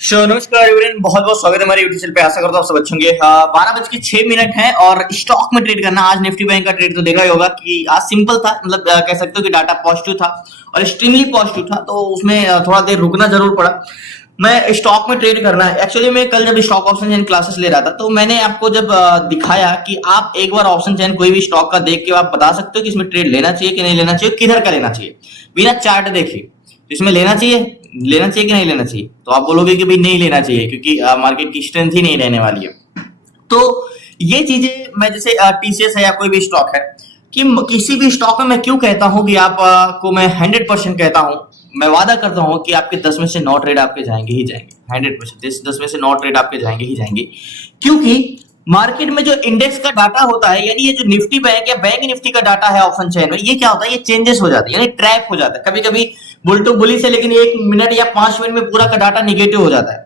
नमस्कार एवरीवन, बहुत बहुत स्वागत है हमारे यूट्यूब चैनल पे। आशा करता हूँ आप सब अच्छे होंगे। 12:06 है और स्टॉक में ट्रेड करना। आज निफ्टी बैंक का ट्रेड तो देखा ही होगा कि आज सिंपल था, मतलब कह सकते हो कि डाटा पॉजिटिव था और एक्सट्रीमली पॉजिटिव था, तो उसमें थोड़ा देर रुकना जरूर पड़ा। मैं स्टॉक में ट्रेड करना है एक्चुअली। मैं कल जब स्टॉक ऑप्शन चैन क्लासेस ले रहा था तो मैंने आपको जब दिखाया कि आप एक बार ऑप्शन चैन कोई भी स्टॉक का देख के आप बता सकते हो कि इसमें ट्रेड लेना चाहिए कि नहीं लेना चाहिए, किधर का लेना चाहिए, बिना चार्ट देखे। इसमें लेना चाहिए कि नहीं लेना चाहिए, तो आप बोलोगे कि भाई नहीं लेना चाहिए क्योंकि मार्केट की स्ट्रेंथ ही नहीं रहने वाली है। तो ये चीजें मैं जैसे टीसीएस है या कोई भी स्टॉक है कि किसी भी स्टॉक में मैं क्यों कहता हूं कि आप को मैं 100% कहता हूं, मैं वादा करता हूं कि आपके 10 में से 9 ट्रेड आपके जाएंगे ही जाएंगे। 100% 10 में से 9 ट्रेड आपके जाएंगे ही जाएंगे, क्योंकि मार्केट में जो इंडेक्स का डाटा होता है, यानी ये जो निफ्टी बैंक या बैंक निफ्टी का डाटा है ऑप्शन चेन में, ये क्या होता है, ये चेंजेस हो जाते हैं, यानी ट्रैप हो जाता है। कभी कभी बुल टू बुली से, लेकिन 1 मिनट या 5 मिनट में पूरा का डाटा निगेटिव हो जाता है।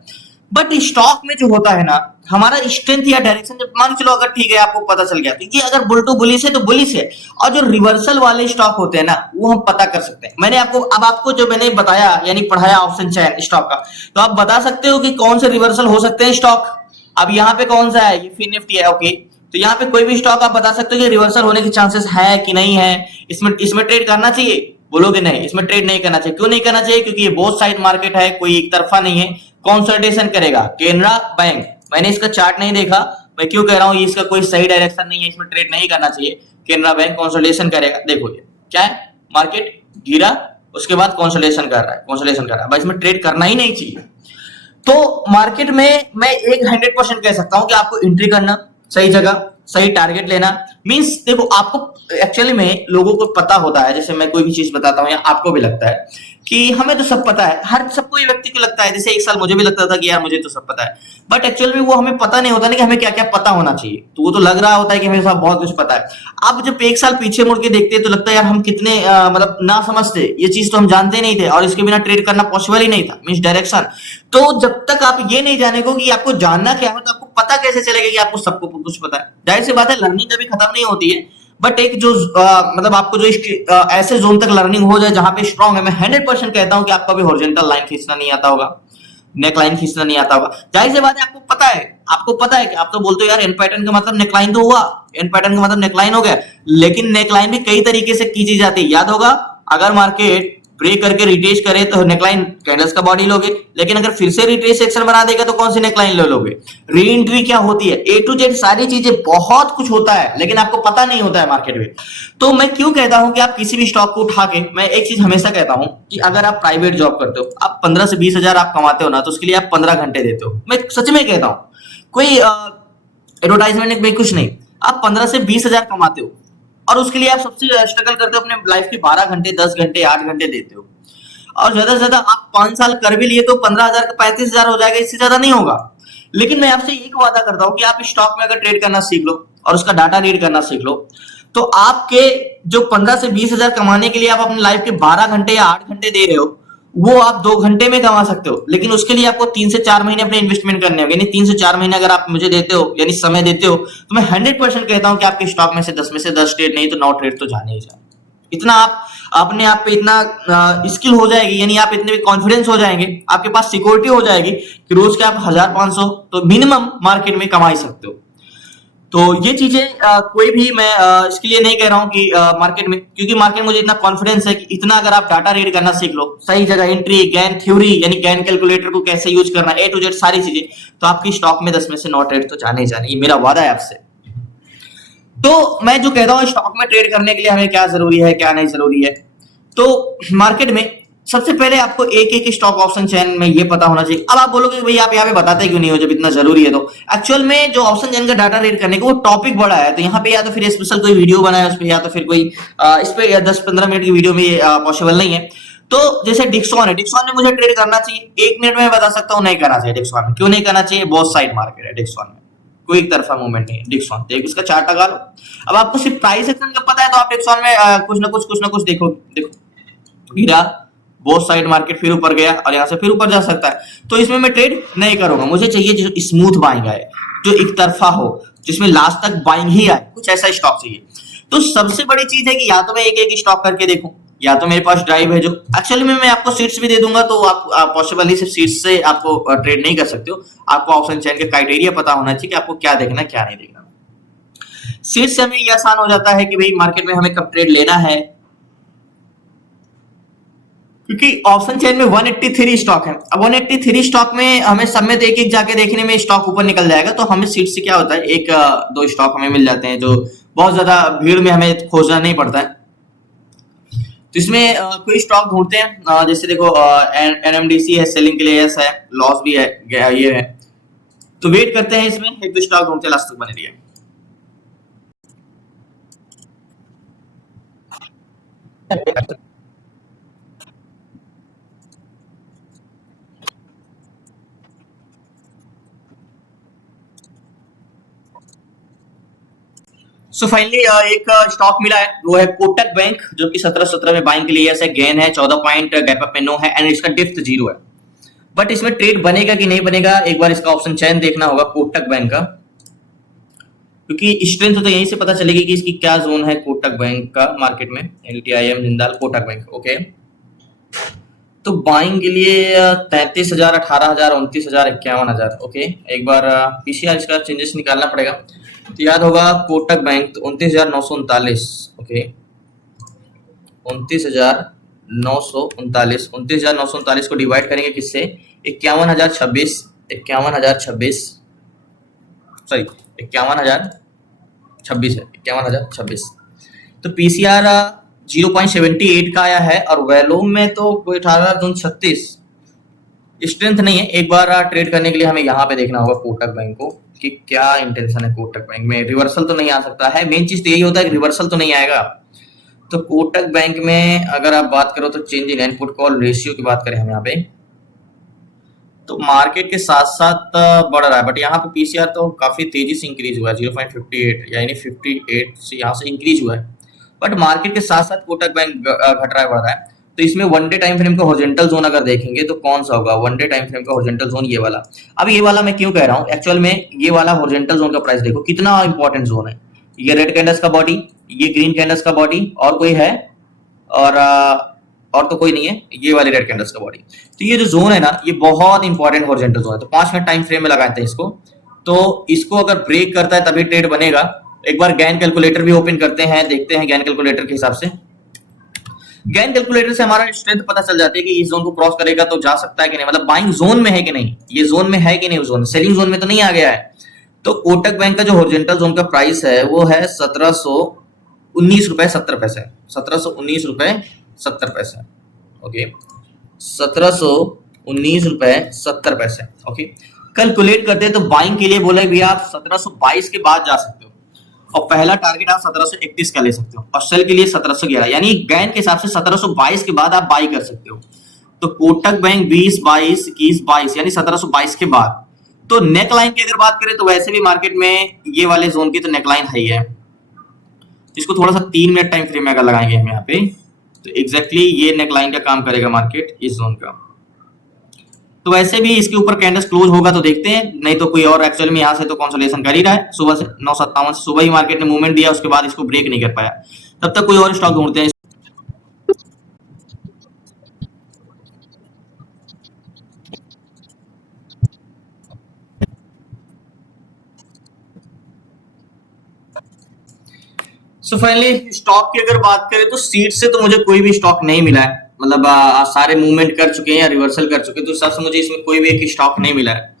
बट स्टॉक में जो होता है ना, हमारा स्ट्रेंथ या डायरेक्शन जब मान चलो अगर ठीक है आपको पता चल गया, तो ये अगर बुल टू बुलिश है तो बुलिश है, और जो रिवर्सल वाले स्टॉक होते हैं ना वो हम पता कर सकते हैं। मैंने आपको जो मैंने बताया यानी पढ़ाया ऑप्शन चेन स्टॉक का, तो आप बता सकते हो कि कौन से रिवर्सल हो सकते हैं स्टॉक। अब यहाँ पे कौन सा है, ये फिन निफ्टी है, ओके। तो यहाँ पे कोई भी स्टॉक आप बता सकते हो कि रिवर्सल होने के चांसेस है कि नहीं है, इसमें ट्रेड करना चाहिए। बोलोगे नहीं, इसमें ट्रेड नहीं करना चाहिए। क्यों नहीं करना चाहिए? क्योंकि ये बोथ साइड मार्केट है, कोई एक तरफा नहीं है, कंसोलिडेशन करेगा। केनरा बैंक, मैंने इसका चार्ट नहीं देखा, मैं क्यों कह रहा हूँ, इसका कोई सही डायरेक्शन नहीं है, इसमें ट्रेड नहीं करना चाहिए। केनरा बैंक कंसोलिडेशन करेगा। देखो ये क्या है, मार्केट गिरा, उसके बाद कंसोलिडेशन कर रहा है, भाई इसमें ट्रेड करना ही नहीं चाहिए। तो मार्केट में मैं एक 100% कह सकता हूं कि आपको एंट्री करना, सही जगह सही टारगेट लेना। मींस देखो, आपको एक्चुअली में लोगों को पता होता है, जैसे मैं कोई भी चीज बताता हूं या आपको भी लगता है कि हमें तो सब पता है, हर सबको ये व्यक्ति को लगता है। जैसे एक साल मुझे भी लगता था कि यार मुझे तो सब पता है, बट एक्चुअल में वो हमें पता नहीं होता ना कि हमें क्या क्या पता होना चाहिए। तो वो तो लग रहा होता है कि हमें सब बहुत कुछ पता है। अब जब एक साल पीछे मुड़ के देखते हैं तो लगता है यार हम कितने मतलब ना समझते, ये चीज तो हम जानते नहीं थे और इसके बिना ट्रेड करना पॉसिबल ही नहीं था, मींस डायरेक्शन। तो जब तक आप ये नहीं जानेगो कि आपको जानना क्या है, तो आपको पता कैसे चलेगा कि आपको सबको कुछ पता है। जाहिर सी बात है, लर्निंग कभी खत्म नहीं होती है, बट एक जो मतलब आपको जो ऐसे जोन तक लर्निंग हो जाए जहां पे स्ट्रांग है, मैं 100% कहता हूं कि आपको भी हॉरिजॉन्टल लाइन खींचना नहीं आता होगा, नेक लाइन खींचना नहीं आता होगा। जाहिर सी बात है, आपको पता है कि आप तो बोलते हो यार एन पैटर्न का मतलब नेक लाइन तो हुआ, एन पैटर्न का मतलब नेक लाइन हो गया, लेकिन नेक लाइन भी कई तरीके से खींची जाती है। याद होगा, अगर मार्केट ब्रेक करके रिट्रेस करे तो नेकलाइन कैंडल्स का बॉडी लोगे, लेकिन अगर फिर से रिट्रेस सेक्शन बना देगा तो कौन सी नेकलाइन ले लोगे। री एंट्री क्या होती है, ए टू जेड सारी चीजें, बहुत कुछ होता है, लेकिन आपको पता नहीं होता है मार्केट में। तो मैं क्यों कहता हूं कि आप किसी भी स्टॉक को उठा के, मैं एक चीज हमेशा कहता हूं कि अगर आप प्राइवेट जॉब करते हो, आप 15 से 20 हजार आप कमाते हो ना, तो उसके लिए आप 15 घंटे देते हो। मैं सच में कहता हूं, कोई एडवर्टाइजमेंट में कुछ नहीं, आप 15 से 20 हजार कमाते हो और उसके लिए आप सबसे स्ट्रगल करते हो, अपने लाइफ के 12 घंटे 10 घंटे 8 घंटे देते हो, और ज्यादा से ज्यादा आप 5 साल कर भी लिए तो 15,000 का 35,000 हो जाएगा, इससे ज्यादा नहीं होगा। लेकिन मैं आपसे एक वादा करता हूं कि आप स्टॉक में अगर ट्रेड करना सीख लो और उसका डाटा रीड करना सीख लो, तो आपके जो 15 से 20,000 कमाने के लिए आप अपनी लाइफ के 12 घंटे या 8 घंटे दे रहे हो, वो आप 2 घंटे में कमा सकते हो। लेकिन उसके लिए आपको 3 से 4 महीने अपने इन्वेस्टमेंट करने होंगे, यानी 3 से 4 महीने अगर आप मुझे देते हो, यानी समय देते हो, तो मैं 100% कहता हूं कि आपके स्टॉक में से 10 में से 10 ट्रेड नहीं तो 9 ट्रेड तो जाने ही जाए। इतना आप अपने आप पे इतना स्किल हो जाएगी, यानी आप इतने कॉन्फिडेंस हो जाएंगे, आपके पास सिक्योरिटी हो जाएगी कि रोज के आप 1,500 तो मिनिमम मार्केट में कमा ही सकते हो। तो ये चीजें कोई भी मैं इसके लिए नहीं कह रहा हूं कि मार्केट में, क्योंकि मार्केट मुझे इतना कॉन्फिडेंस है कि इतना अगर आप डाटा रीड करना सीख लो, सही जगह एंट्री, गैन थ्योरी यानी गैन कैलकुलेटर को कैसे यूज करना, ए टू जेड सारी चीजें, तो आपकी स्टॉक में 10 में से 9 ट्रेड तो जाने ही जाने, ये मेरा वादा है आपसे। तो मैं जो कहता हूँ स्टॉक में ट्रेड करने के लिए हमें क्या जरूरी है क्या नहीं जरूरी है, तो मार्केट में सबसे पहले आपको एक एक स्टॉक ऑप्शन चेन में ये पता होना चाहिए। अब आप बोलोगे भाई आप यहाँ पे बताते क्यों नहीं हो जब इतना जरूरी है, तो एक्चुअल में जो ऑप्शन चेन का डाटा रीड करने का वो टॉपिक बड़ा है, तो यहाँ पे या तो फिर स्पेशल कोई वीडियो बनाए उस पर, या तो फिर कोई इस पे 10-15 मिनट की वीडियो में पॉसिबल नहीं है। तो जैसे डिक्सॉन है, डिक्सॉन में मुझे ट्रेड करना चाहिए, 1 मिनट में बता सकता हूँ नहीं करना चाहिए डिक्सॉन में। क्यों नहीं करना चाहिए? बहुत साइड मार्केट है डिक्सॉन में, कोई एक तरफा मूवमेंट नहीं है डिक्सॉन। देख इसका चार्ट लगा लो। अब आपको सिर्फ प्राइस एक्शन का पता है तो आप डिक्सॉन में कुछ ना कुछ देखो गिरा, बहुत साइड मार्केट फिर ऊपर गया और यहाँ से फिर ऊपर जा सकता है, तो इसमें मैं ट्रेड नहीं करूंगा। मुझे चाहिए जो स्मूथ बाइंग आए, जो एक तरफा हो, जिसमें लास्ट तक बाइंग ही आए, कुछ ऐसा स्टॉक चाहिए। तो सबसे बड़ी चीज है कि या तो मैं एक एक स्टॉक करके देखूं, या तो मेरे पास ड्राइव है जो एक्चुअली में मैं आपको सीट्स भी दे दूंगा, तो आप पॉसिबल ही सिर्फ सीट्स से आपको ट्रेड नहीं कर सकते हो। आपको ऑप्शन चेन के क्राइटेरिया पता होना चाहिए कि आपको क्या देखना है क्या नहीं देखना। सीट्स से हमें ये आसान हो जाता है कि भाई मार्केट में हमें कब ट्रेड लेना है, क्योंकि ऑप्शन चेन में 183 स्टॉक है। अब 183 स्टॉक में हमें सब में एक एक जाके देखने में स्टॉक ऊपर निकल जाएगा, तो हमें सीट से क्या होता है एक दो स्टॉक हमें मिल जाते हैं जो बहुत ज्यादा भीड़ में हमें खोजना नहीं पड़ता है। तो इसमें कोई स्टॉक ढूंढते हैं, जैसे देखो एनएमडीसी है, सेलिंग के लिए यस है, लॉस भी है, ये है, तो वेट करते हैं। इसमें एक दो स्टॉक ढूंढते हैं, लास्ट तक बने रहिए। सो फाइनली एक स्टॉक मिला है, वो है कोटक बैंक, जो कि 17 में बाइंग के लिए यस है, गेन है 14 पॉइंट, गैप अप में नो है, एंड इसका डिप्थ 0 है। बट इसमें ट्रेड बनेगा कि नहीं बनेगा, एक बार इसका ऑप्शन चयन देखना होगा कोटक बैंक का, क्योंकि स्ट्रेंथ तो यहीं से पता चलेगी कि इसकी क्या जोन है कोटक बैंक का मार्केट में। LTIM Jindal Kotak bank, okay. तो बाइंग के लिए 33,000, 18,000, 29,000, 51,000, ओके। एक बार पीसीआर इसका चेंजेस निकालना पड़ेगा, तो याद होगा कोटक बैंक, तो 29,939, ओके, 29,939, 29,939 को डिवाइड करेंगे किससे, 51,026, 51,026, सॉरी 51,026 है, 51,026। तो पीसीआर 0.78 का आया है, और वैल्यूम में तो कोई 18,36 स्ट्रेंथ नहीं है। एक बार ट्रेड करने के लिए हमें यहाँ पे देखना होगा कोटक बैंक को कि क्या इंटेंशन है कोटक बैंक में। रिवर्सल तो नहीं आ सकता है, मेन चीज तो यही होता है कि रिवर्सल तो नहीं आएगा। तो कोटक बैंक में अगर आप बात करो तो change in input call ratio की बात करें हम यहाँ पे, तो मार्केट के साथ साथ बढ़ रहा है, बट यहाँ पे पीसीआर तो काफी तेजी से इंक्रीज हुआ है, 0.58 यानी 58 से यहाँ से इंक्रीज हुआ है, बट मार्केट के साथ साथ कोटक बैंक घट रहा है, बढ़ रहा है। तो इसमें वन डे टाइम फ्रेम का हॉरिजॉन्टल जोन अगर देखेंगे तो कौन सा होगा, वन डे टाइम फ्रेम का हॉरिजॉन्टल जोन ये वाला। अब ये वाला मैं क्यों कह रहा हूँ, एक्चुअल में ये वाला हॉरिजॉन्टल जोन का प्राइस देखो कितना इंपॉर्टेंट जोन है। ये रेड कैंडल्स का बॉडी, ये ग्रीन कैंडल्स का बॉडी, और कोई है, और तो कोई नहीं है, ये वाले रेड कैंडल्स का बॉडी। तो ये जो जोन है ना, ये बहुत इंपॉर्टेंट हॉरिजॉन्टल जोन है। तो 5 मिनट टाइम फ्रेम में लगाते हैं इसको, तो इसको अगर ब्रेक करता है तभी ट्रेड बनेगा। एक बार गैन कैलकुलेटर भी ओपन करते हैं, देखते हैं गैन कैलकुलेटर के हिसाब से। गैन कैलकुलेटर से हमारा स्ट्रेंथ पता चल जाती है कि इस जोन को क्रॉस करेगा तो जा सकता है कि नहीं, मतलब बाइंग जोन में है कि नहीं, ये जोन में है कि नहीं, उस जोन सेलिंग जोन में तो नहीं आ गया है। तो कोटक बैंक का जो हॉरिजॉन्टल जोन का प्राइस है वो है 1719 रुपए 70 पैसे, 1719 रुपए 70 पैसे, ओके, 1719 रुपए 70 पैसे, ओके। कैलकुलेट करते हैं तो बाइंग के लिए बोला भैया आप 1722 के बाद जा सकते हो, और पहला टारगेट आप 1731 का ले सकते हो, और सेल के लिए 1711, यानी गैन के हिसाब से 1722 के बाद आप बाई कर सकते हो। तो कोटक बैंक 20, 22, 21, 22 यानी 1722 के बाद। तो नेक लाइन की अगर बात करें तो वैसे भी मार्केट में ये वाले जोन की तो नेक लाइन है ही है। इसको थोड़ा सा 3 मिनट टाइम फ्रेम में अगर लगाएंगे हम यहाँ पे, तो एग्जैक्टली ये नेक लाइन का काम करेगा मार्केट इस जोन का। तो वैसे भी इसके ऊपर कैंडल्स क्लोज होगा तो देखते हैं, नहीं तो कोई और एक्चुअल में यहाँ से तो कंसोलिडेशन कर ही रहा है। सुबह से 9:57 से सुबह ही मार्केट ने मूवमेंट दिया, उसके बाद इसको ब्रेक नहीं कर पाया, तब तक कोई और स्टॉक ढूंढते हैं। सो फाइनली स्टॉक की अगर बात करें तो सीट से तो मुझे कोई भी स्टॉक नहीं मिला है, मतलब सारे मूवमेंट कर चुके हैं या रिवर्सल कर चुके हैं, तो इस हिसाब से मुझे इसमें कोई भी एक स्टॉक नहीं मिला है।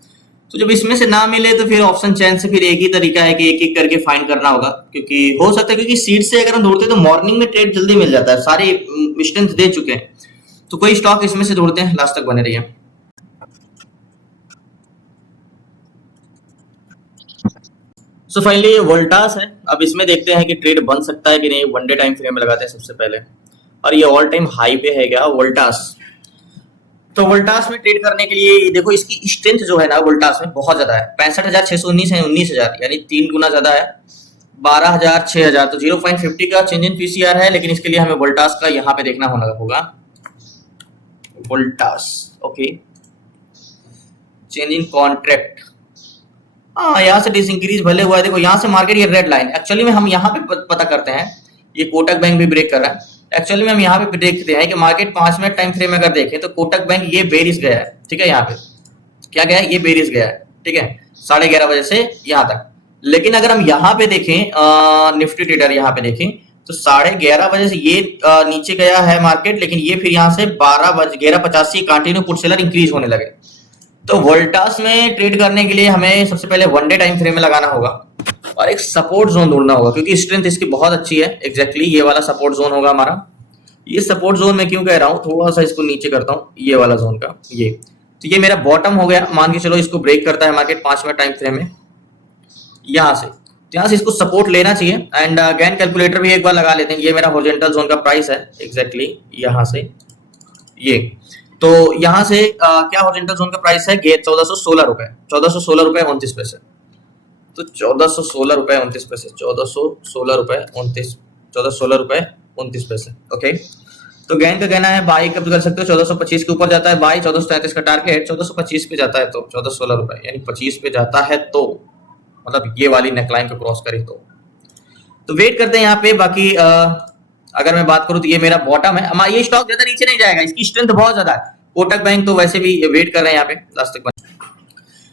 तो जब इसमें से ना मिले तो फिर ऑप्शन चेन से फिर एक ही तरीका है कि एक एक करके फाइंड करना होगा, क्योंकि हो सकता है क्योंकि सीट से अगर हम ढूंढते हैं तो मॉर्निंग में ट्रेड जल्दी मिल जाता है, सारे स्ट्रेंथ दे चुके हैं। तो कोई स्टॉक इसमें से ढूंढते हैं, लास्ट तक बने रहिए। सो फाइनली वोल्टास है, अब इसमें देखते हैं कि ट्रेड बन सकता है कि नहीं। वन डे टाइम फ्रेम में लगाते हैं सबसे पहले, और ये ऑल टाइम हाई पे है क्या वोल्टास। तो वोल्टास में ट्रेड करने के लिए देखो इसकी स्ट्रेंथ जो है ना वोल्टास में बहुत ज्यादा है, 65,619 है, 19,000 यानी 3 गुना ज्यादा है, 12,000, 6,000, तो 0.50 का चेंज इन पीसीआर है। लेकिन इसके लिए हमें वोल्टास का यहाँ पे देखना होगा, Voltas, okay, change in contract, हाँ यहाँ से डिसइंक्रीज भले हुआ है। देखो यहाँ से मार्केट ये रेड लाइन, एक्चुअली में हम यहाँ पे पता करते हैं, ये कोटक बैंक भी ब्रेक कर रहा है, एक्चुअली में हम यहाँ पे देखते हैं कि मार्केट 5 मिनट टाइम फ्रेम में अगर देखें तो कोटक बैंक ये बेरिश गया है, ठीक है। यहाँ पे क्या गया है, ये बेरिश गया है, ठीक है, 11:30 बजे से यहाँ तक। लेकिन अगर हम यहाँ पे देखें निफ्टी ट्रेडर यहाँ पे देखें तो 11:30 बजे से ये नीचे गया है मार्केट, लेकिन ये फिर यहाँ से 11:50 से कंटिन्यू पुट सेलर इंक्रीज होने लगे। तो वोल्टास में ट्रेड करने के लिए हमें सबसे पहले 1 डे टाइम फ्रेम में लगाना होगा और एक सपोर्ट जोन ढूंढना होगा, क्योंकि स्ट्रेंथ इसकी बहुत अच्छी है। एग्जैक्टली ये वाला सपोर्ट जोन होगा हमारा। ये सपोर्ट जोन में क्यों कह रहा हूँ, थोड़ा सा इसको नीचे करता हूँ, ये वाला जोन का ये, तो ये मेरा बॉटम हो गया। मान के चलो इसको ब्रेक करता है मार्केट 5 मिनट टाइम फ्रेम में, यहाँ से इसको सपोर्ट लेना चाहिए। एंड गैन कैलकुलेटर भी एक बार लगा लेते हैं। ये मेरा हॉरिजॉन्टल जोन का प्राइस है, एग्जैक्टली यहाँ से ये, तो यहाँ से क्या हॉरिजॉन्टल जोन का प्राइस है, 1416 रुपए, 1416 रुपए 29 पैसे। तो 1416 रुपए 29 पैसे, 1416 रुपए 29 पैसे। ओके, तो गैन का कहना है बाई कब कर सकते हो, 1425 के ऊपर जाता है बाई, 1433 का टारगेट, 1425 पे जाता है तो 1416 रुपए, यानी 25 पे जाता है तो मतलब ये वाली नेकलाइन को क्रॉस करे तो वेट करते हैं यहाँ पे। बाकी अगर मैं बात करूं तो ये मेरा बॉटम है। हमारा ये स्टॉक ज्यादा नीचे नहीं जाएगा, इसकी स्ट्रेंथ बहुत ज्यादा है। कोटक बैंक तो वैसे भी वेट कर रहे हैं यहाँ पे लास्ट तक।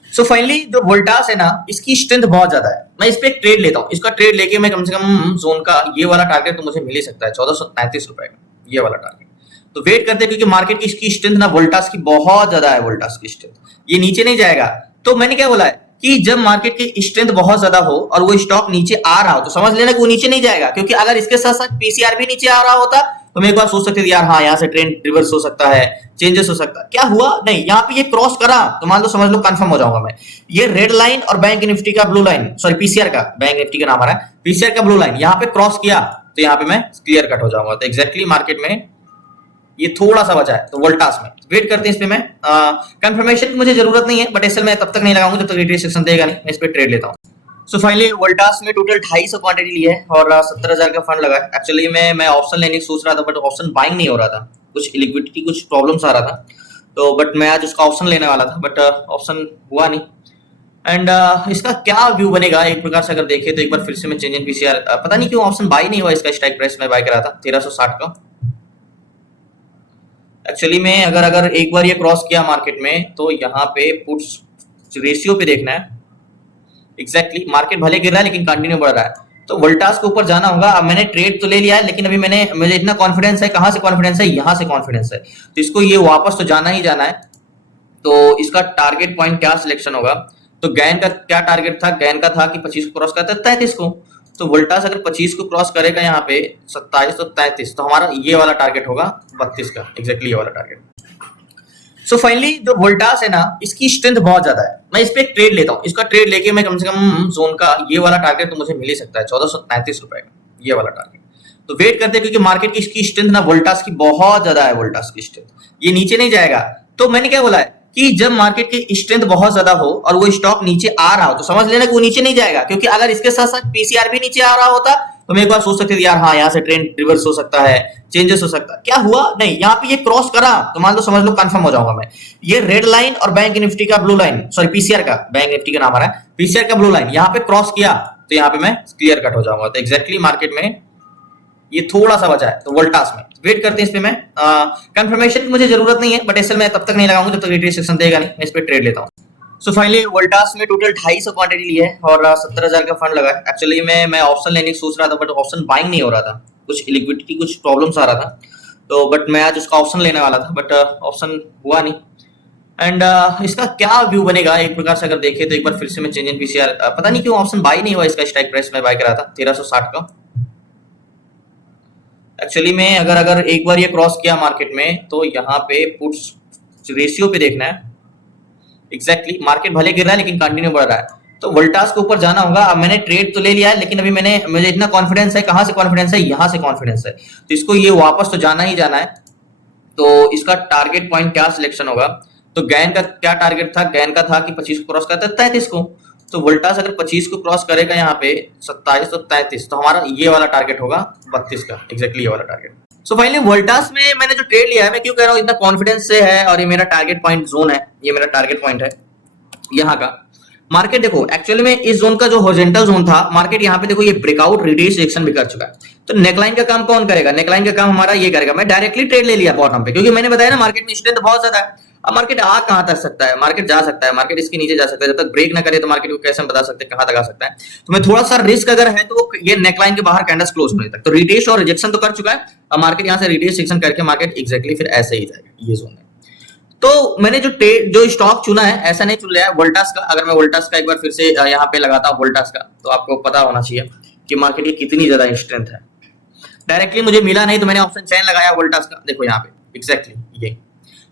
सो फाइनली जो वोल्टास है ना, इसकी स्ट्रेंथ बहुत ज्यादा है। मैं इस पे एक ट्रेड लेता हूँ, इसका ट्रेड लेके मैं कम से कम जोन का ये वाला टारगेट तो मुझे मिल ही सकता है, 1433 रुपए का ये वाला टारगेट। तो वेट करते हैं, क्योंकि मार्केट की इसकी स्ट्रेंथ ना वोल्टास की बहुत ज्यादा है। वोल्टास की स्ट्रेंथ ये नीचे नहीं जाएगा। तो मैंने क्या बोला है कि जब मार्केट की स्ट्रेंथ बहुत ज्यादा हो और वो स्टॉक नीचे आ रहा हो तो समझ लेना कि वो नीचे नहीं जाएगा, क्योंकि अगर इसके साथ साथ पीसीआर भी नीचे आ रहा होता तो मैं एक बार सोच सकते थे यार हाँ यहाँ से ट्रेंड रिवर्स हो सकता है, चेंजेस हो सकता है। क्या हुआ, नहीं, यहाँ पे ये क्रॉस करा तो मान लो समझ लो कंफर्म हो जाऊंगा मैं। ये रेड लाइन और बैंक निफ्टी का ब्लू लाइन, सॉरी पीसीआर का, बैंक निफ्टी का नाम आ रहा है, पीसीआर का ब्लू लाइन यहाँ पे क्रॉस किया तो यहाँ पे मैं क्लियर कट हो जाऊंगा। तो एग्जैक्टली मार्केट में ये थोड़ा सा बचा है, तो वोल्टास में वेट करते हैं। इस पे मैं कंफर्मेशन की मुझे जरूरत नहीं है, बट एसएल मैं तब तक नहीं लगाऊंगा जब तक रिट्रेसेशन देगा नहीं। मैं इस पे ट्रेड लेता हूँ। सो फाइनली वोल्टास में टोटल 250 क्वांटिटी ली है और 70,000 का फंड लगा है। एक्चुअली मैं ऑप्शन लेने की सोच रहा था, बट ऑप्शन बाइंग नहीं हो रहा था, कुछ लिक्विडिटी कुछ प्रॉब्लम्स आ रहा था। तो बट मैं आज उसका ऑप्शन लेने वाला था, बट ऑप्शन हुआ नहीं। एंड इसका क्या व्यू बनेगा एक प्रकार से अगर देखें तो एक बार फिर से मैं चेंज इन पीसीआर, पता नहीं क्यों ऑप्शन बाई नहीं हुआ। इसका स्ट्राइक प्राइस मैं बाय करा था 1360 का। एक्चुअली में अगर एक बार ये क्रॉस किया मार्केट में तो यहाँ पे पुट्स रेशियो पे देखना है। एग्जैक्टली मार्केट भले गिर रहा है लेकिन कंटिन्यू बढ़ रहा है, तो वोल्टास के ऊपर जाना होगा। अब मैंने ट्रेड तो ले लिया है, लेकिन अभी मुझे इतना कॉन्फिडेंस है, कहाँ से कॉन्फिडेंस है, यहाँ से कॉन्फिडेंस है, तो इसको ये वापस तो जाना ही जाना है। तो इसका टारगेट पॉइंट क्या सिलेक्शन होगा, तो गैन का क्या टारगेट था, गैन का था कि 25 को क्रॉस करता है 33 को, तो वोल्टास अगर 25 को क्रॉस करेगा यहाँ पे 27 तो 33, तो हमारा ये वाला टारगेट होगा 32 का, एग्जैक्टली ये वाला टारगेट। सो फाइनली जो वोल्टास है ना, इसकी स्ट्रेंथ बहुत ज्यादा है। मैं इस पे एक ट्रेड लेता हूँ, इसका ट्रेड लेके मैं कम से कम जोन का ये वाला टारगेट तो मुझे मिल ही सकता है, 1433 रुपए का ये वाला टारगेट। तो वेट करते हैं, क्योंकि मार्केट की इसकी स्ट्रेंथ ना वोल्टास की बहुत ज्यादा है। वोल्टास की स्ट्रेंथ ये नीचे नहीं जाएगा। तो मैंने क्या बोला है कि जब मार्केट की स्ट्रेंथ बहुत ज्यादा हो और वो स्टॉक नीचे आ रहा हो तो समझ लेना कि वो नीचे नहीं जाएगा, क्योंकि अगर इसके साथ साथ पीसीआर भी नीचे आ रहा होता तो मैं एक बार सोच सकते थे यार हाँ यहाँ से ट्रेंड रिवर्स हो सकता है, चेंजेस हो सकता है। क्या हुआ, नहीं, यहाँ पे ये क्रॉस करा तो मान लो समझ लो कंफर्म हो जाऊंगा मैं। ये रेड लाइन और बैंक निफ्टी का ब्लू लाइन, सॉरी पीसीआर का, बैंक निफ्टी का नाम आ रहा है, पीसीआर का ब्लू लाइन यहाँ पे क्रॉस किया तो यहाँ पे मैं क्लियर कट हो जाऊंगा। तो एग्जैक्टली मार्केट में ये थोड़ा सा बचा है, तो वोल्टास में वेट करते हैं। इस पे मैं कंफर्मेशन की मुझे जरूरत नहीं है, बट एसएल मैं तब तक नहीं लगाऊंगा जब तक रिट्रेसेशन देगा नहीं। मैं इस पे ट्रेड लेता हूँ। सो फाइनली वोल्टास में टोटल 250 क्वांटिटी ली है और 70,000 का फंड लगा है। एक्चुअली मैं ऑप्शन लेने की सोच रहा था, बट ऑप्शन बाइंग नहीं हो रहा था, कुछ लिक्विडिटी कुछ प्रॉब्लम्स आ रहा था। तो बट मैं आज उसका ऑप्शन लेने वाला था, बट ऑप्शन हुआ नहीं। एंड इसका क्या व्यू बनेगा एक प्रकार से अगर देखें तो एक बार फिर से मैं चेंज इन पीसीआर, पता नहीं क्यों ऑप्शन बाई नहीं हुआ। इसका स्ट्राइक प्राइस मैं बाय करा था 1360 का। एक्चुअली में अगर एक बार ये क्रॉस किया मार्केट में तो यहाँ पे पुट्स रेशियो पे देखना है। एग्जैक्टली मार्केट भले गिर रहा है लेकिन कंटिन्यू बढ़ रहा है, तो वोल्टास के ऊपर जाना होगा। अब मैंने ट्रेड तो ले लिया है, लेकिन अभी मुझे इतना कॉन्फिडेंस है, कहाँ से कॉन्फिडेंस है, यहाँ से कॉन्फिडेंस है, तो इसको ये वापस तो जाना ही जाना है। तो इसका टारगेट पॉइंट क्या सिलेक्शन होगा, तो गैन का क्या टारगेट था, गैन का था कि 25 को क्रॉस करता है 33 को, तो वोल्टास अगर 25 को क्रॉस करेगा यहाँ पे 27 तो 33, तो हमारा ये वाला टारगेट होगा 32 का, एग्जैक्टली ये वाला टारगेट। सो फाइनली वोल्टास में मैंने जो ट्रेड लिया है, मैं क्यों कह रहा हूँ, इतना कॉन्फिडेंस से है और ये मेरा टारगेट पॉइंट जोन है, ये मेरा टारगेट पॉइंट है यहाँ का। मार्केट देखो एक्चुअली में इस जोन का जो हॉरिजॉन्टल जोन था, मार्केट यहाँ पे देखो ये ब्रेकआउट रिट्रेस रिएक्शन भी कर चुका है। तो नेकलाइन का काम कौन करेगा? नेकलाइन का काम हमारा ये करेगा। मैं डायरेक्टली ट्रेड ले लिया बॉटम पे, क्योंकि मैंने बताया ना मार्केट में स्ट्रेंथ बहुत ज्यादा है। अब मार्केट आ कहां तक सकता है? मार्केट जा सकता है, मार्केट इसके नीचे जा सकता है। जब तक ब्रेक ना करे तो मार्केट को कैसे हम बता सकते हैं कहां तक आ सकता है? तो मैं थोड़ा सा रिस्क अगर है तो ये नेकलाइन के बाहर कैंडल्स क्लोज होने तक। तो रिट्रेस और रिजेक्शन तो कर चुका है। अब मार्केट यहाँ से रिट्रेस रिजेक्शन करके मार्केट एग्जैक्टली फिर ऐसे ही जाएगा, ये जोन है। तो मैंने जो स्टॉक चुना है ऐसा नहीं चुन लिया है वोल्टास का। अगर मैं वोल्टास का एक बार फिर से यहाँ पे लगाता हूँ वोल्टास का, तो आपको पता होना चाहिए कि मार्केट की कितनी ज्यादा स्ट्रेंथ है। डायरेक्टली मुझे मिला नहीं तो मैंने ऑप्शन चेन लगाया वोल्टास का। देखो यहाँ पे एग्जैक्टली ये,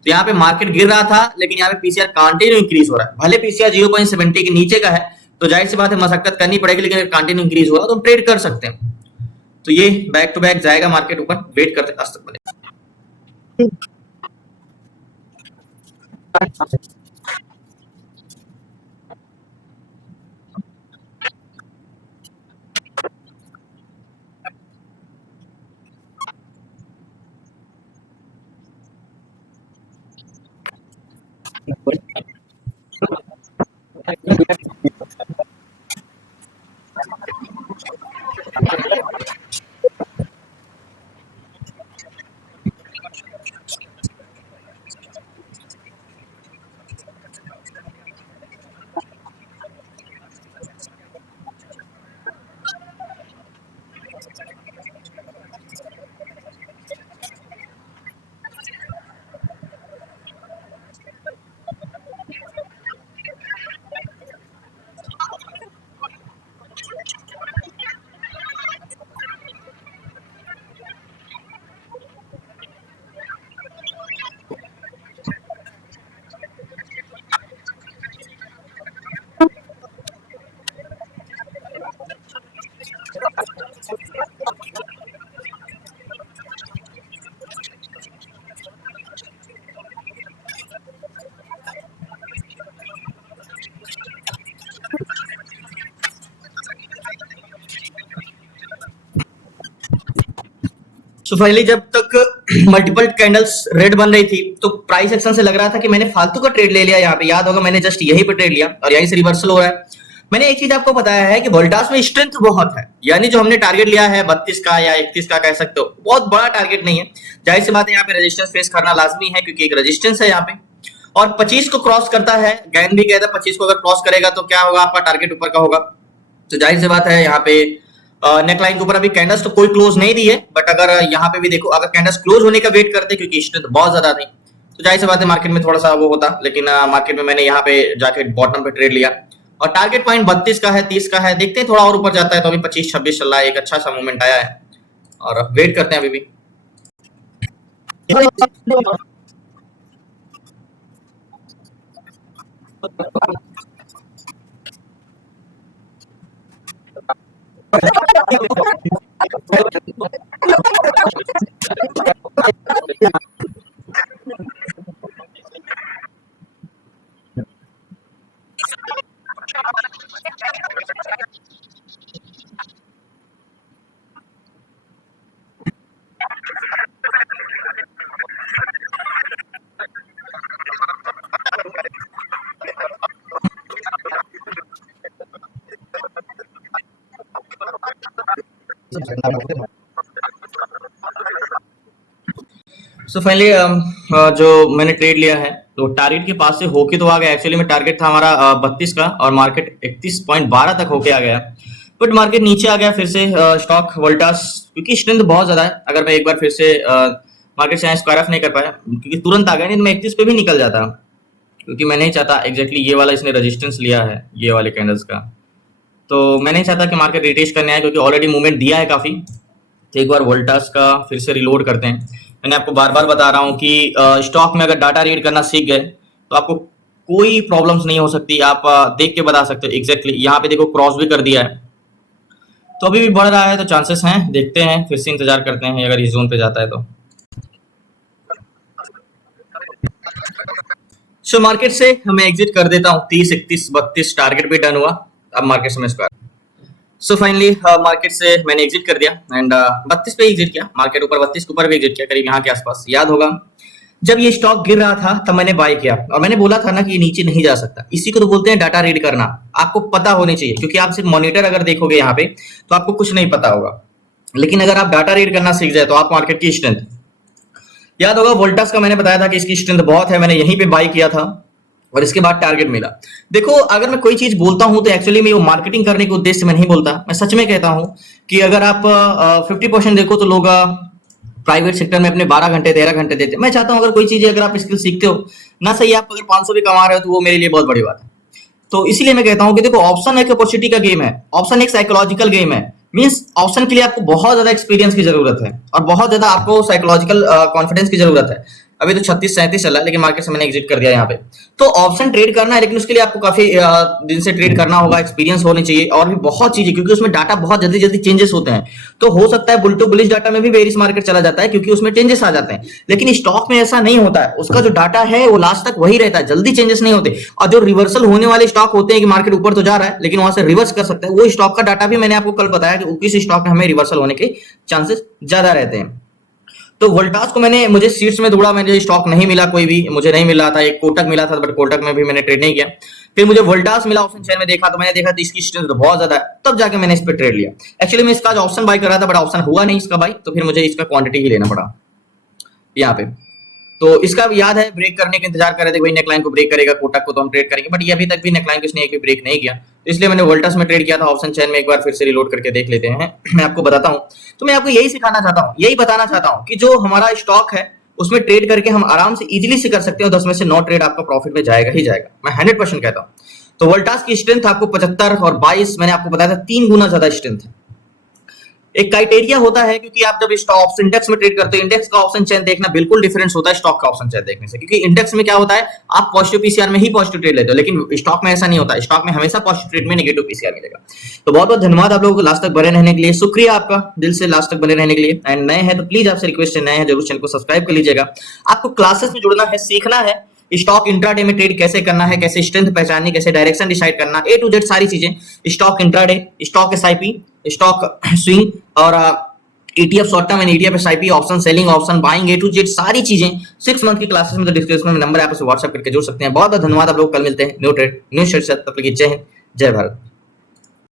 तो यहाँ पे मार्केट गिर रहा था लेकिन यहाँ पे पीसीआर कंटिन्यू इंक्रीज हो रहा है। भले पीसीआर 0.70 के नीचे का है तो जाहिर सी बात है मशक्कत करनी पड़ेगी, लेकिन अगर कंटिन्यू इंक्रीज हो रहा तो हम ट्रेड कर सकते हैं। तो ये बैक टू बैक जाएगा मार्केट ऊपर, वेट करते आज तक बने। सो फाइनली जब तक मल्टीपल कैंडल्स रेड बन रही थी तो प्राइस एक्शन से लग रहा था कि मैंने फालतू का ट्रेड ले लिया। यहाँ पे याद होगा मैंने जस्ट यहीं पे ट्रेड लिया और यहीं से रिवर्सल हो रहा है। मैंने एक चीज आपको बताया है कि वोल्टास में स्ट्रेंथ बहुत है, यानी जो हमने टारगेट लिया है 32 का या 31 का कह सकते हो, बहुत बड़ा टारगेट नहीं है। जाहिर सी बात है यहाँ पे रेजिस्टेंस फेस करना लाजमी है क्योंकि एक रेजिस्टेंस है यहाँ पे, और 25 को क्रॉस करता है। गैन भी कहता है 25 को अगर क्रॉस करेगा तो क्या होगा, आपका टारगेट ऊपर का होगा। तो जाहिर सी बात है यहाँ पे नेकलाइन के ऊपर अभी कैंडल्स तो कोई क्लोज नहीं दी है, बट अगर यहाँ पे भी देखो अगर कैंडल्स क्लोज होने का वेट करते क्योंकि स्ट्रेंथ बहुत ज्यादा थी तो जाहिर सी बात है मार्केट में थोड़ा सा वो होता, लेकिन मार्केट में मैंने यहाँ पे जाके बॉटम पे ट्रेड लिया और टारगेट पॉइंट 32 का है, 30 का है। देखते हैं थोड़ा और ऊपर जाता है तो अभी 25-26 चल रहा है, एक अच्छा सा मूवमेंट आया है और वेट करते हैं अभी भी। सो फाइनली जो मैंने ट्रेड लिया है तो टारगेट के पास से होके तो आ गया। एक्चुअली में टारगेट था हमारा 32 का और मार्केट 31.12 तक होके आ गया, बट मार्केट नीचे आ गया फिर से। स्टॉक वोल्टास क्योंकि स्ट्रेंथ बहुत ज्यादा है, अगर मैं एक बार फिर से मार्केट से स्क्वायर ऑफ नहीं कर पाया क्योंकि तुरंत आ गया, नहीं तो मैं 31 पे भी निकल जाता, क्योंकि मैं नहीं चाहता एग्जैक्टली ये वाला इसने रेजिस्टेंस लिया है ये वाले कैंडल्स का, तो मैं नहीं चाहता कि मार्केट रिटेस्ट करने आए क्योंकि ऑलरेडी मूवमेंट दिया है काफी। तो एक बार वोल्टास का फिर से रिलोड करते हैं। मैंने आपको बार बार बता रहा हूँ कि स्टॉक में अगर डाटा रीड करना सीख गए तो आपको कोई प्रॉब्लम्स नहीं हो सकती। आप देख के बता सकते हो एग्जैक्टली। यहाँ पे देखो क्रॉस भी कर दिया है तो अभी भी बढ़ रहा है, तो चांसेस हैं, देखते हैं फिर से इंतजार करते हैं अगर इस जोन पे जाता है तो। सो मार्केट से मैं एग्जिट कर देता हूँ। 30, 31, 32 टारगेट भी डन हुआ। अब मार्केट से मैं स्क्वायर। सो फाइनली मार्केट से मैंने एग्जिट कर दिया एंड 32 पे एग्जिट किया। मार्केट ऊपर 32 के ऊपर भी एग्जिट किया, करीब यहाँ के आसपास, याद होगा। जब ये स्टॉक गिर रहा था तब मैंने बाय किया और मैंने बोला था ना कि ये नीचे नहीं जा सकता। इसी को तो बोलते हैं डाटा रीड करना। आपको पता होने चाहिए, क्योंकि आप सिर्फ मॉनिटर अगर देखोगे यहाँ पे तो आपको कुछ नहीं पता होगा, लेकिन अगर आप डाटा रीड करना सीख जाए तो आप मार्केट की स्ट्रेंथ, याद होगा वोल्टास का मैंने बताया था कि इसकी स्ट्रेंथ बहुत है, मैंने यहीं पे बाय किया था और इसके बाद टारगेट मिला। देखो अगर मैं कोई चीज बोलता हूं तो एक्चुअली मैं वो मार्केटिंग करने के उद्देश्य से मैं नहीं बोलता, मैं सच में कहता हूं कि अगर आप 50% देखो तो लोग प्राइवेट सेक्टर में अपने 12 घंटे 13 घंटे देते हैं। मैं चाहता हूं अगर कोई चीज अगर आप स्किल सीखते हो ना, सही आप अगर 500 भी कमा रहे हो तो वो मेरे लिए बहुत बड़ी बात है। तो इसीलिए मैं कहता हूं कि देखो ऑप्शन एक अपॉर्चुनिटी का गेम है, ऑप्शन एक साइकोलॉजिकल गेम है। मींस ऑप्शन के लिए आपको बहुत ज्यादा एक्सपीरियंस की जरूरत है और बहुत ज्यादा आपको साइकोलॉजिकल कॉन्फिडेंस की जरूरत है। अभी तो 36-37 चला है, लेकिन मार्केट से मैंने एग्जिट कर दिया यहाँ पे। तो ऑप्शन ट्रेड करना है, लेकिन उसके लिए आपको काफी दिन से ट्रेड करना होगा, एक्सपीरियंस होनी चाहिए और भी बहुत चीजें, क्योंकि उसमें डाटा बहुत जल्दी जल्दी चेंजेस होते हैं। तो हो सकता है बुल टू बुलिश डाटा में भी बेरिश मार्केट चला जाता है, क्योंकि उसमें चेंजेस आ जाते हैं। लेकिन स्टॉक में ऐसा नहीं होता है, उसका जो डाटा है वो लास्ट तक वही रहता है, जल्दी चेंजेस नहीं होते। और जो रिवर्सल होने वाले स्टॉक होते हैं कि मार्केट ऊपर तो जा रहा है लेकिन वहां से रिवर्स कर सकता है, वो स्टॉक का डाटा भी मैंने आपको कल बताया कि किस स्टॉक में हमें रिवर्सल होने के चांसेस ज्यादा रहते हैं। तो वोल्टास को मुझे सीट्स में ढूंढा, मुझे स्टॉक नहीं मिला, कोई भी मुझे नहीं मिला था। एक कोटक मिला था, बट कोटक में भी मैंने ट्रेड नहीं किया। फिर मुझे वोल्टास मिला ऑप्शन चेन में, देखा तो मैंने देखा तो इसकी स्ट्रेंथ तो बहुत ज्यादा है, तब जाके मैंने इस पर ट्रेड लिया। एक्चुअली मैं इसका ऑप्शन बाय कर रहा था बट ऑप्शन हुआ नहीं इसका बाय, तो फिर मुझे इसका क्वांटिटी ही लेना पड़ा यहाँ पे। तो इसका भी याद है ब्रेक करने के इंतजार कर रहे थे, वही नेकलाइन को ब्रेक करेगा, कोटक को तो हम ट्रेड करेंगे, बट ये अभी तक भी नेकलाइन को इसने एक भी ब्रेक नहीं किया। तो इसलिए मैंने वोल्टास में ट्रेड किया था ऑप्शन चेन में। एक बार फिर से रिलोड करके देख लेते हैं, मैं आपको बताता हूँ। तो मैं आपको यही सिखाना चाहता हूँ, यही बताना चाहता हूँ कि जो हमारा स्टॉक है उसमें ट्रेड करके हम आराम से इजीली से कर सकते हैं, 10 में से 9 ट्रेड आपका प्रॉफिट में जाएगा ही जाएगा, मैं 100% कहता हूँ। तो वोल्टास की स्ट्रेंथ आपको 75 और 22 मैंने आपको बताया था, 3 गुना ज्यादा स्ट्रेंथ है। एक क्राइटेरिया होता है, क्योंकि आप जब स्टॉक इंडेक्स में ट्रेड करते हो, इंडेक्स का ऑप्शन चेन देखना बिल्कुल डिफरेंस होता है स्टॉक का ऑप्शन चेन देखने से। क्योंकि इंडेक्स में क्या होता है, आप पॉजिटिव पीसीआर में ही पॉजिटिव ट्रेड लेते हो, लेकिन स्टॉक में ऐसा नहीं होता। स्टॉक में हमेशा पॉजिटिव ट्रेड में नेगेटिव पीसीआर मिलेगा। तो बहुत बहुत धन्यवाद आप लोगों को लास्ट तक बने रहने के लिए, शुक्रिया आपका दिल से लास्ट तक बने रहने के लिए। एंड नए हैं तो प्लीज आपसे रिक्वेस्ट है, नए हैं जरूर चैनल को सब्सक्राइब कर लीजिएगा। आपको क्लासेस में जुड़ना है, सीखना है स्टॉक इंट्राडे में ट्रेड कैसे करना है, कैसे स्ट्रेंथ पहचाननी, कैसे डायरेक्शन डिसाइड करना, ए टू जेड सारी चीजें, stock intraday, stock SIP, stock swing और ETF short term and ETF SIP, option selling, option buying, A to Z सारी चीजें 6 मंथ की क्लासेस में तो डिस्क्रिप्शन में नंबर है, आप उसे व्हाट्सएप करके जुड़ सकते हैं। बहुत बहुत धन्यवाद आप लोग, कल मिलते हैं न्यू ट्रेड न्यू शेयर से। तब तक जय हिंद, जय भारत।